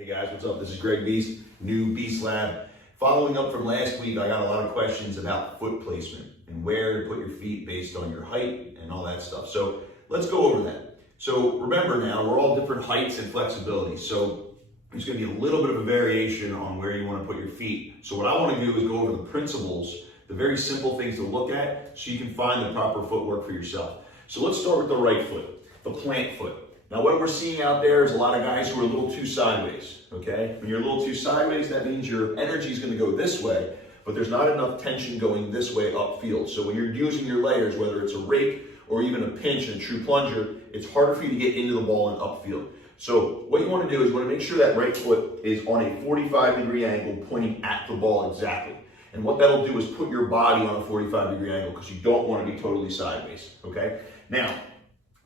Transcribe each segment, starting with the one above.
Hey guys, what's up? This is Greg Beast, new Beast Lab. Following up from last week, I got a lot of questions about foot placement and where to put your feet based on your height and all that stuff. So let's go over that. So remember now, we're all different heights and flexibility. So there's going to be a little bit of a variation on where you want to put your feet. So what I want to do is go over the principles, the very simple things to look at so you can find the proper footwork for yourself. So let's start with the right foot, the plant foot. Now what we're seeing out there is a lot of guys who are a little too sideways, okay? When you're a little too sideways, that means your energy is going to go this way, but there's not enough tension going this way upfield. So when you're using your layers, whether it's a rake or even a pinch and a true plunger, it's harder for you to get into the ball and upfield. So what you want to do is you want to make sure that right foot is on a 45-degree angle pointing at the ball exactly. And what that'll do is put your body on a 45-degree angle because you don't want to be totally sideways, okay? Now,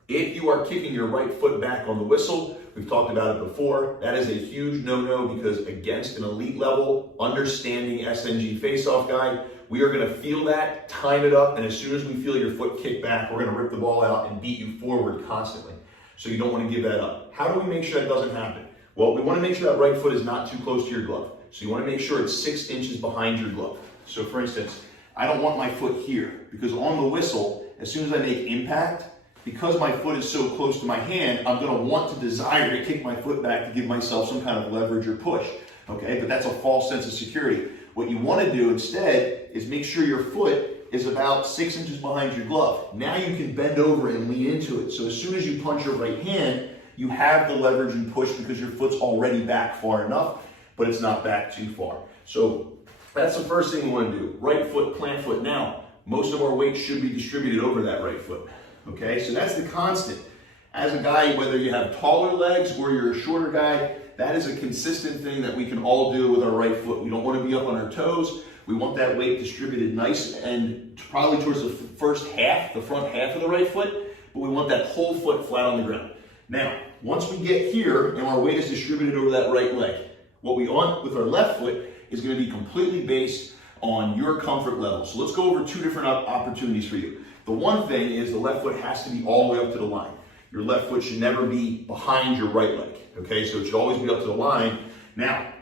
if you are kicking your right foot back on the whistle, we've talked about it before, that is a huge no-no because against an elite level, understanding SNG face-off guide, we are going to feel that, time it up, and as soon as we feel your foot kick back, we're going to rip the ball out and beat you forward constantly. So you don't want to give that up. How do we make sure that doesn't happen? Well, we want to make sure that right foot is not too close to your glove. So you want to make sure it's 6 inches behind your glove. So for instance, I don't want my foot here because on the whistle, as soon as I make impact, because my foot is so close to my hand, I'm gonna want to desire to kick my foot back to give myself some kind of leverage or push, okay? But that's a false sense of security. What you wanna do instead is make sure your foot is about 6 inches behind your glove. Now you can bend over and lean into it. So as soon as you punch your right hand, you have the leverage and push because your foot's already back far enough, but it's not back too far. So that's the first thing we wanna do. Right foot, plant foot. Now, most of our weight should be distributed over that right foot. Okay, so that's the constant. As a guy, whether you have taller legs or you're a shorter guy, that is a consistent thing that we can all do with our right foot. We don't want to be up on our toes. We want that weight distributed nice and probably towards the first half, the front half of the right foot, but we want that whole foot flat on the ground. Now, once we get here and our weight is distributed over that right leg, what we want with our left foot is going to be completely based on your comfort level. So let's go over 2 different opportunities for you. The one thing is the left foot has to be all the way up to the line. Your left foot should never be behind your right leg, okay? So it should always be up to the line. Now,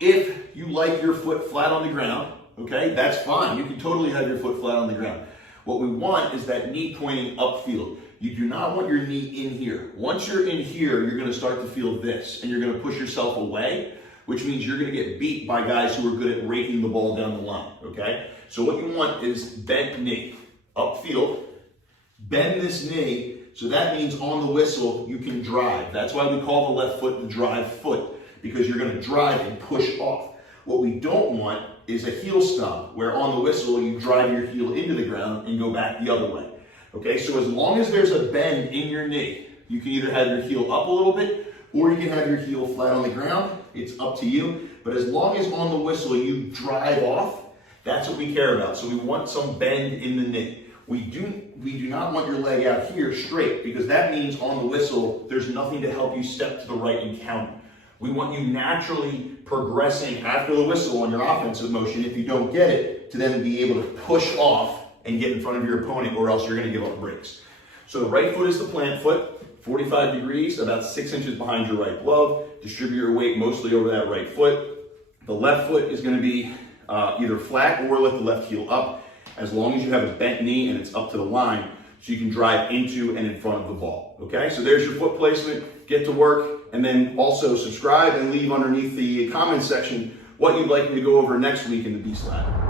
if you like your foot flat on the ground, okay, that's fine. You can totally have your foot flat on the ground. What we want is that knee pointing upfield. You do not want your knee in here. Once you're in here, you're gonna start to feel this, and you're gonna push yourself away, which means you're gonna get beat by guys who are good at raking the ball down the line, okay? So what you want is bent knee. Upfield, bend this knee, so that means on the whistle you can drive. That's why we call the left foot the drive foot, because you're going to drive and push off. What we don't want is a heel stomp, where on the whistle you drive your heel into the ground and go back the other way. Okay, so as long as there's a bend in your knee, you can either have your heel up a little bit, or you can have your heel flat on the ground. It's up to you, but as long as on the whistle you drive off, that's what we care about. So we want some bend in the knee. We do not want your leg out here straight because that means on the whistle, there's nothing to help you step to the right and counter. We want you naturally progressing after the whistle on your offensive motion, if you don't get it, to then be able to push off and get in front of your opponent or else you're gonna give up breaks. So the right foot is the plant foot, 45 degrees, about 6 inches behind your right glove. Distribute your weight mostly over that right foot. The left foot is gonna be either flat or lift the left heel up, as long as you have a bent knee and it's up to the line so you can drive into and in front of the ball, okay? So there's your foot placement, get to work, and then also subscribe and leave underneath the comment section what you'd like me to go over next week in the Beast Lab.